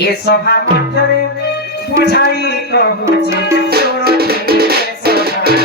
ଏ ସଭା ମଧ୍ୟରେ ବୁଝାଇ କହୁଛି ଶୁଣୁଛି ଏ ସଭା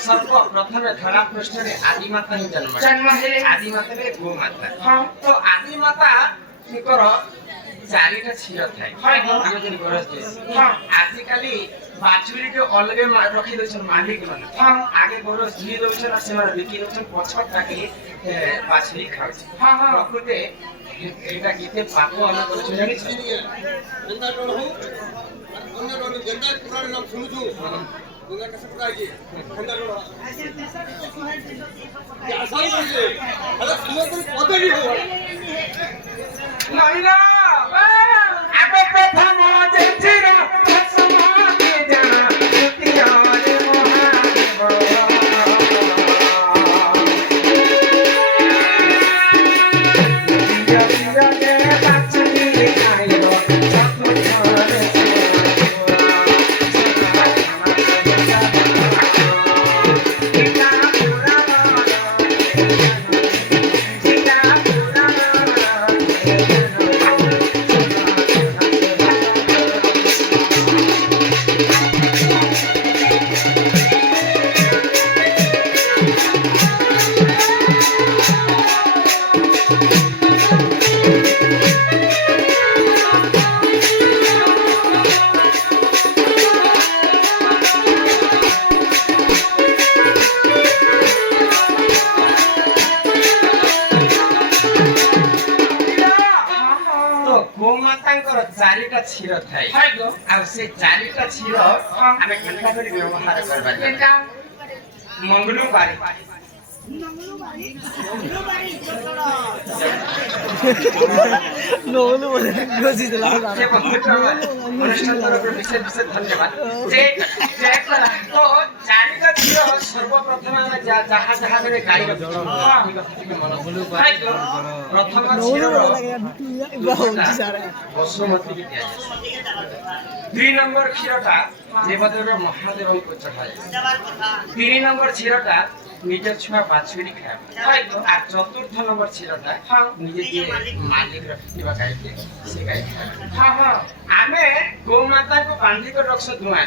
सर्वप्रथमे धरा पृष्ठ रे आदिमाता ही जन्म है आदिमाता रे गोमाता हां तो आदिमाता निकर चारिटा छिर थाए हम जन गरज दे हां आजि काली बाछुरी के अलगे रखी दे छन मालिक मन हां आगे गरज दी दे छन से मार बिकी दे छन पछक ताके बाछुरी खाउ छ हां हां प्रकृति एटा गीते पाको हम कर छ जानि छ गंगा टोल हो गंगा टोल गंगा पुराण नाम सुनु छु गंगा कैसे पकाएगी गंगा टोल क्या सब बोले अरे सुनो तो पता नहीं हो नहीं ना आगे पे था मोजे चिरा हसमा के जाना सुतिया रे चारिटा छिर थाए आ से चारिटा छिर हमें केनका करी व्यवहार करबा केनका मंगलवारी नोनु बोले गोजी दिला से अनुष्ठान तरफ विशेष विशेष धन्यवाद जे तो चारिटा छिर सर्वप्रथम हमें जहां जहां में गाड़ी प्रथम छिर बसुमती की दुई नंबर क्षीरटा देवदेव महादेव को चढ़ाए तीन नंबर क्षीरटा निज छुआ बाछुरी खाए आ चतुर्थ नंबर क्षीरटा निजे जे मालिक रखिबा गाय के से गाय खाए हां हां आमे गोमाता को बांधी को रक्ष दुआ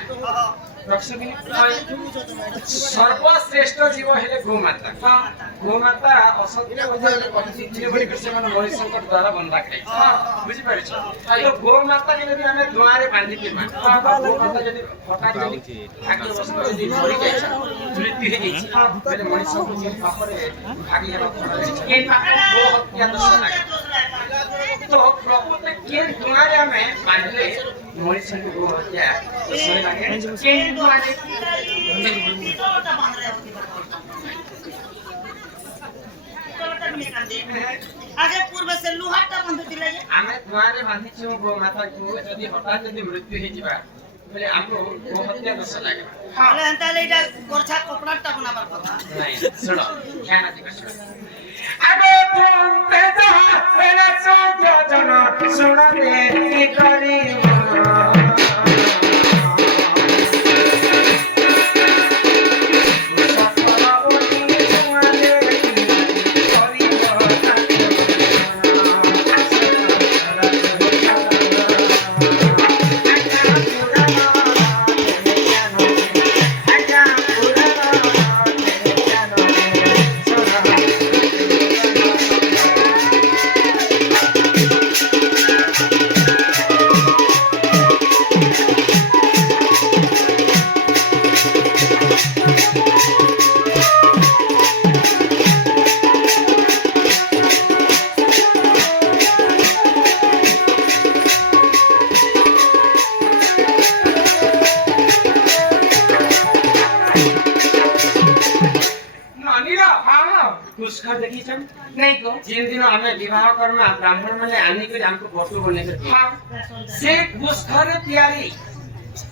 सर्वश्रेष्ठ जीव हेले गोमाता गोमाता असत्य बजाय कथि बड़ी कृष्ण मन मणि संकट द्वारा बंधा खाई बुझि पारि छ तो गोमाता के यदि हमें द्वारे बांधी के गोमाता यदि हठात यदि भाग्य वस्तु यदि मरि जाय छ मृत्यु हे जाय छ पहिले मणि संकट के पापरे भागी हेबा ए पापरे गो हत्या दोष लागे तो प्रकृति के द्वारे हमें बांधले मणि संकट गो हत्या दोष लागे के द्वारे आगे पूर्व से लुहाटा बंध दिले आमे द्वारे बांधी छु गो माता को यदि हठात यदि मृत्यु हे जिबा बोले हमको गो हत्या दोष लागे हां ले अंता लेटा गोरछा कपड़ाटा बनाबर कथा नहीं सुनो ध्यान दे सुनो अबे फंते जहां मेरा सोच जना सुना दे करी ନନୀର ପୁଷ୍କର ଦେଖିଛ ନାଇଁ କో ଯେନ୍ ଦିନ ଆମେ ବିବାହ କର୍ମା ବ୍ରାହ୍ମଣ ମାନେ ଆନିକରି ଆମକୁ ବଟୁ ବନେଇକରି ସେ ପୁଷ୍କର ତିଆରି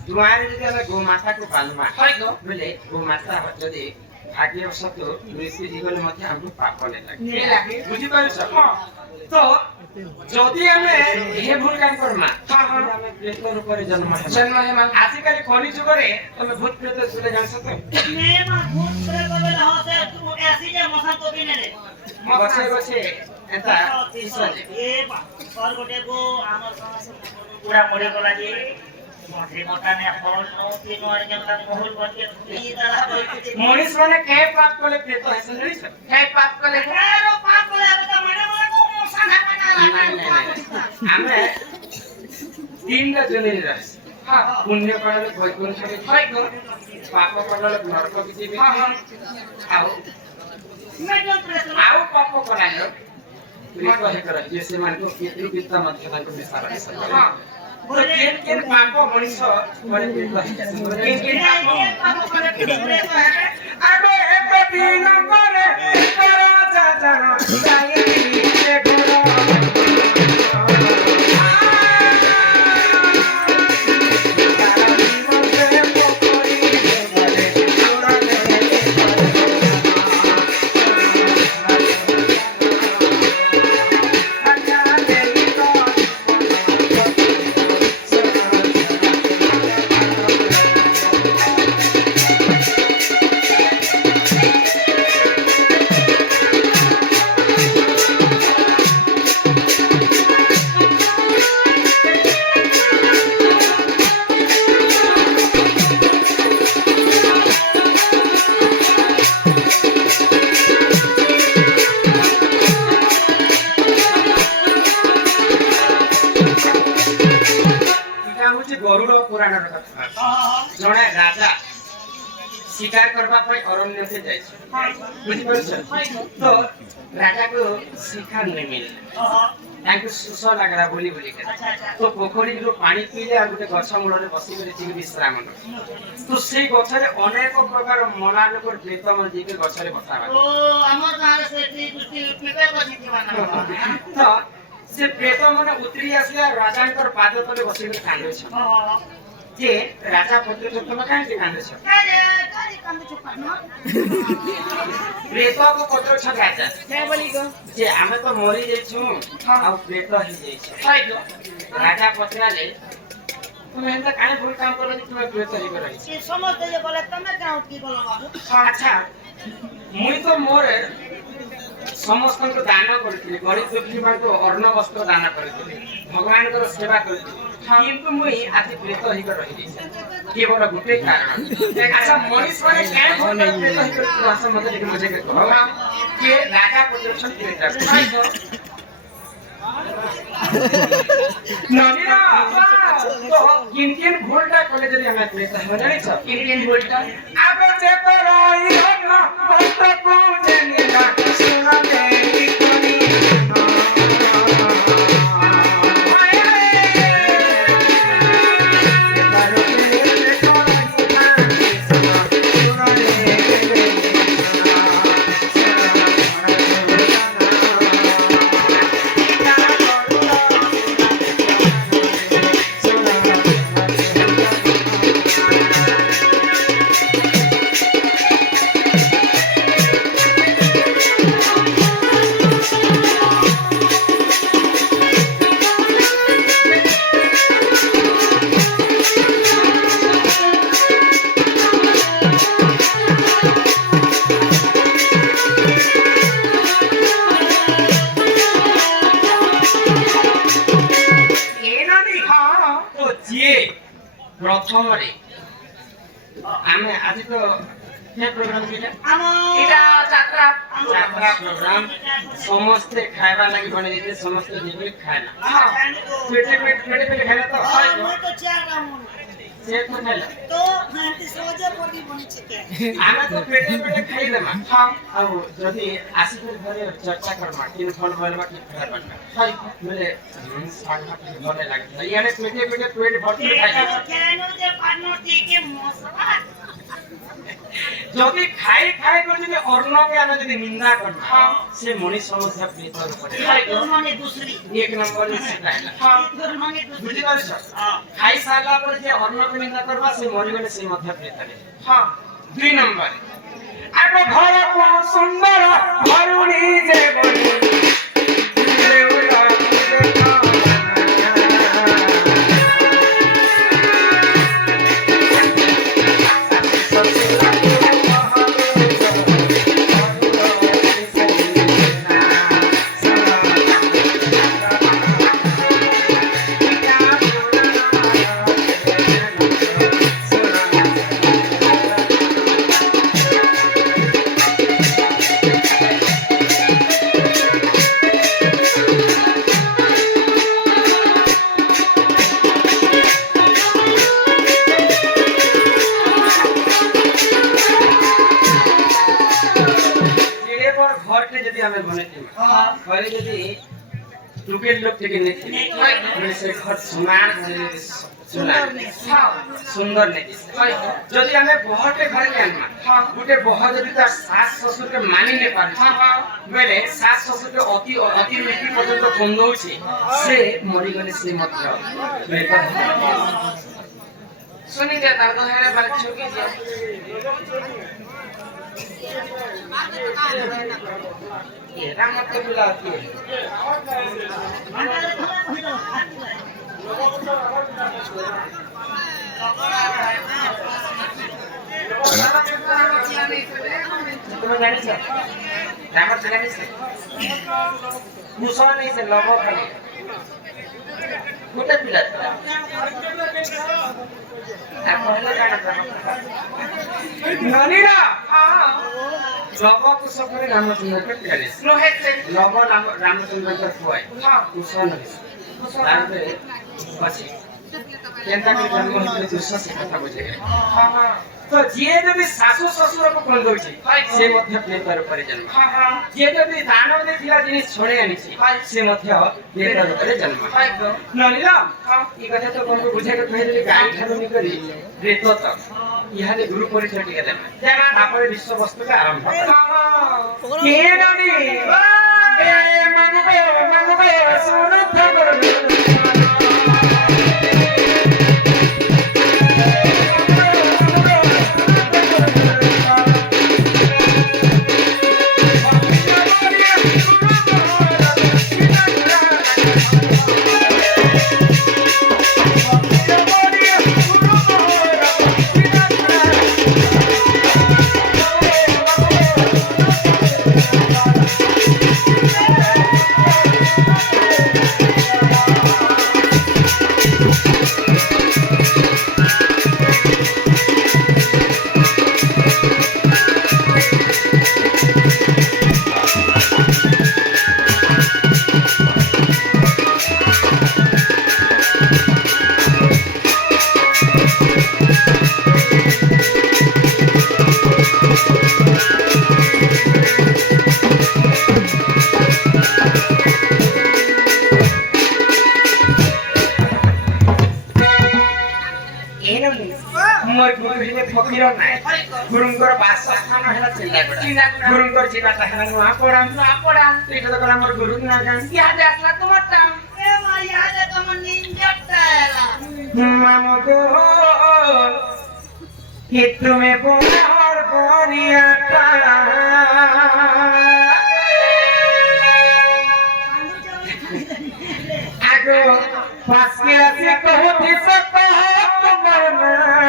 ଦୁଆରେ ଯଦି ଆମେ ଗୋମାତାକୁ ବାନ୍ଧମା ବୋଲେ ଗୋମାତା ଯଦି ଭାଗ୍ୟବଶତ ମୃତ୍ୟୁ ଜୀବନ ମଧ୍ୟ ଆମକୁ ପାପ ନାଇଁ ଲାଗେ ବୁଝିପାରୁଛ ତ ଯଦି ଆମେ ଏ ଭୁଲ କାମ କରମା ଆମେ ପ୍ରେତ ରୂପରେ ଜନ୍ମ ହେମା ଆଜିକାଲି କଳି ଯୁଗରେ ତମେ ଭୂତ ପ୍ରେତ ସୁରେ ଜାଣିଛ ତ ନେ ମା ଭୂତ করে কবে হতে তু এসি যে মশা তো বিনে রে গছে গছে এটা এ বা কর গোটে গো আমার সমস্ত পুরা মরে গলা যে মধ্যে মটানে হল নো তিন আর যেটা মহল বকে এই দালা বলতে মনীষ মানে কে পাপ করলে প্রেত হেসে জানিছ কে পাপ করলে আরে পাপ করে হবে তো মনে মনে কো মশা না ଆମେ ତିନିଟା ଜନେଇ ରହିଛି ପୁଣ୍ୟ କଲେ ବୈକୁଣ୍ଠରେ ପାପ କଲେ ନରକ ଯିବେ ଆଉ ଆଉ ପାପ କରାଇଲ ପ୍ରେତ ହେଇକି ରହିଯିବେ ସେମାନଙ୍କୁ ପିତୃ ମଧ୍ୟ ତାଙ୍କୁ ମିଶାର ପାପ ମଣିଷ ପରେ ପ୍ରେତ ଆଗେ ଏକ ଦିନ ପରେ ଗରୁଡ଼ ପୁରାଣର କଥା ଜଣେ ରାଜା ଶିକାର କରିବା ପାଇଁ ଅରଣ୍ୟକୁ ଯାଇଛି ବୁଝିପାରୁଛ ତ ରାଜାକୁ ଶିକାର ନେଇ ମିଳିଲା ତାଙ୍କୁ ଶୋଷ ଲାଗିଲା ବୋଲି ତ ପୋଖରୀରୁ ପାଣି ପିଇଲେ ଆଉ ଗୋଟେ ଗଛ ମୂଳରେ ବସିକରି ଟିକେ ବିଶ୍ରାମ ନେଲେ ତ ସେଇ ଗଛରେ ଅନେକ ପ୍ରକାର ମଲା ଲୋକର ପ୍ରେତ ମଞ୍ଜିକି ଗଛରେ ବସା ଓ আমার গাঁরে সেটি গুষ্টি পিপে বসি দিবানা ତ ସେ ପ୍ରେତ ମାନେ ଉତରି ଆସିଲା ରାଜାଙ୍କର ପାଦ ତଳେ ବସିକରି କାନ୍ଦୁଛ ଯେ ରାଜା ପଚାରୁଛ ତମେ କାହିଁକି କାନ୍ଦୁଛ আরে কারি কামে চুপা না ପ୍ରେତକୁ ପଚାରୁଛ ରାଜା ଯେ ଆମେ ତ ମରି ଯାଇଛୁ ଆଉ ପ୍ରେତ ହେଇଯାଇଛୁ ରାଜା ପଚାରିଲେ তুমি এমন কানে ভুল কাম করলে তুমি প্রেত হয়ে গেল সে সমস্ত যে বলে তুমি কেন কি বলো বাবু আচ্ছা মুই তো মোরে ସମସ୍ତଙ୍କୁ ଦାନ କରିଥିଲି ଗରିବ ଦୁଃଖୀମାନଙ୍କୁ ଅନ୍ନ ବସ୍ତ୍ର ଦାନ କରିଥିଲି ଭଗବାନଙ୍କର ସେବା କରିଥିଲି କିନ୍ତୁ ମୁଇଁ ଆଜି ପ୍ରେତ ହେଇକି ରହିଯାଇଛି କେବଳ ଗୋଟେ କାରଣ ଆଚ୍ଛା ମଣିଷ ମାନେ କାହିଁ ପ୍ରେତ ହେଇକି ଆସ ମତେ ଟିକେ ବୁଝେଇ କହ କିଏ ରାଜା ପଚାରୁଛନ୍ତି ନଦୀର ତ କିନ୍ ଭୁଲଟା କଲେ ଯଦି ଆମେ ପ୍ରେତ ହେବ ଜାଣିଛ କିନ୍ ଭୁଲଟା ଆବେ ଯେ କରଇ ଧନ ପସ୍ତକୁ ଜେନିନା ଶୁଣ ଦେଇ କୋନି প্রথমে আমি আজি তো কে প্রোগ্রাম কিটা এটা যাত্রা প্রোগ্রাম সমস্ত খাইবা লাগি বনে দিতে সমস্ত জিনিস খায় না পেটে খায় না তো মই তো চেয়ার রামু সে তো খাইলা তো হাঁটি সহজে বডি বনিছে কে ଆମେ ତ ପେଟେ ପେଟେ ଖାଇଦେମା ଆଉ ଯଦି ଆସିକି ଘରେ ଚର୍ଚ୍ଚା କରମା କି ଫୋନ ବୋଲବା କି କରବା ବୋଲେ ଭଲ ଲାଗେ ଇଆଡେ ପେଟେ ପେଟେ ପେଟ ଭର୍ତ୍ତି ଖାଇଦେମା কেন যে পানো দিকে মশলা যদি খাই খাই করে যদি অন্নকে ଆମେ ଯଦି ନିନ୍ଦା କରମା ସେ ମଣିଷ ମଧ୍ୟ ପ୍ରୀତର ପଡେ মানে দুসরি এক নম্বরে ସେଟା ହେଲା মানে দুসরি ବୁଝିପାରୁଛ ଖାଇ ସାରିଲା ପରେ ଯେ ଅନ୍ନକୁ ନିନ୍ଦା କରବା ସେ ମରିଗଲେ ସେ ମଧ୍ୟ ପ୍ରୀତରେ ଦୁଇ নম্বরে ଆଗ ଘରକୁ ସୁନ୍ଦର ଘରୁଣୀ ଯେ ବନି हमें बने थी पहले यदि टुकेल लोग থেকে নেকি মানে সে ঘর সোনার সুন্দর নেকি যদি আমি বহতে ঘরে আনমা গুটে বহ যদি তার শাশ শ্বশুরকে মানি নে পারে বেলে শাশ শ্বশুরকে অতি অতি নেকি পর্যন্ত বন্ধৌছি সে মরি গলে সে মধ্য শুনি দে তার তো হেরে বাড়ি চুকি যে এরা মত বুলাতি তুমি জানিস রামা জানিস মুসলমান নেই সে লব খালি গোটে পিলা ননিরা লবକୁ ସଫରେ ରାମଚନ୍ଦ୍ରଙ୍କ ପିଲାରେ ଲବ ରାମଚନ୍ଦ୍ରଙ୍କ ପୁଆଇ କୁଶନ ତାପରେ ଅଛି କେନ୍ତା କରି ଜନ୍ମ ହୋଇଥିଲେ ଦୁଃଖ ସେ କଥା ବୁଝେଇଲେ ତ ଯିଏ ଯଦି ଶାଶୁ ଶ୍ୱଶୁରକୁ କନ୍ଦଉଛି ସେ ମଧ୍ୟ ପ୍ରେତର ଉପରେ ଜନ୍ମ ଯିଏ ଯଦି ଦାନ ଦେଇଥିବା ଜିନିଷ ଛଡ଼େଇ ଆଣିଛି ସେ ମଧ୍ୟ ପ୍ରେତର ଉପରେ ଜନ୍ମ ନନିଲ ଏ କଥା ତ ତମକୁ ବୁଝେଇକି କହିଦେଲି ଗାଈ ଠାରୁ କରି ପ୍ରେତ ତକ ইহাতে গুরু পরিচয় ঠিক আছে তারপরে বিশ্ব বস্তুকে আরম্ভ কে জানি এ মানবে মানবে সুরত করবে गुरुंकर बासस्थान हैला चिल्ला गुरुंकर जीवाता हैला नुआ पड़ा एटा तो कला मोर गुरु ना गान याद आसला तुमटा ए मा याद तुम निंजटाला मानो तो कि तुम्हें बोर बोरियाटा आगो पास के से कहती सकता है तुम